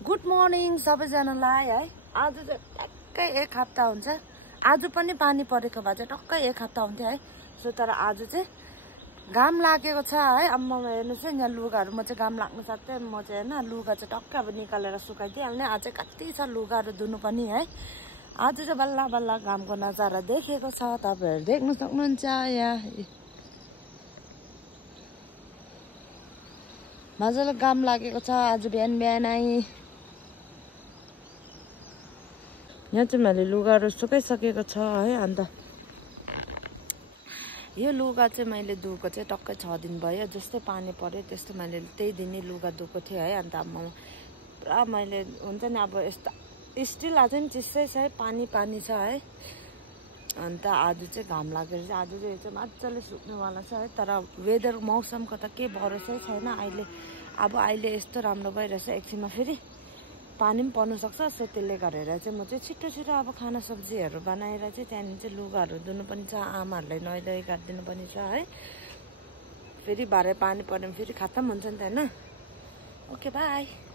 Good morning सबैजनालाई है। आज चाहिँ टक्कै 1 हप्ता हुन्छ। आज पनि पानी परेको भए चाहिँ टक्कै 1 हप्ता हुन्थ्यो है। सो तर आज चाहिँ घाम लागेको छ है। अम्मा हेर्नुहोस् है, यहाँ लुगाहरू म चाहिँ घाम लाग्नु साथै म चाहिँ होइन लुगा चाहिँ टक्कै अब निकालेर सुकाइदिइहाल्ने। आज चाहिँ कति छ लुगाहरू धुनु पनि है। आज चाहिँ बल्ल बल्ल घामको नजारा देखेको छ, तपाईँहरू देख्नु सक्नुहुन्छ। यहाँ मजाले घाम लागेको छ आज बिहान बिहानै। यहाँ चाहिँ मैले लुगाहरू सुकाइसकेको छ है। अन्त यो लुगा चाहिँ मैले धुएको चाहिँ टक्कै 6 दिन भयो। जस्तै पानी पर्यो त्यस्तो मैले त्यही दिनै लुगा धुएको थिएँ है। अन्त अब पुरा मैले हुन्छ नि अब यस्तो स्टिल आज नि चिसै छ है, पानी पानी छ है। अन्त आज चाहिँ घाम लागेर चाहिँ आज चाहिँ यो चाहिँ मजाले सुक्नेवाला छ है। तर वेदर मौसमको त के भरोसै छैन अहिले। अब अहिले यस्तो राम्रो भइरहेछ, एकछिनमा फेरि पानी पनि पर्नु सक्छ। सो त्यसले गरेर चाहिँ म चाहिँ छिटो छिटो अब खाना सब्जीहरू बनाएर चाहिँ त्यहाँदेखि चाहिँ लुगाहरू धुनु पनि छ, आमाहरूलाई नुहाइधुवाइ काटिदिनु पनि छ है। फेरि भरे पानी पऱ्यो भने फेरि खत्तम हुन्छ नि त होइन। Okay by.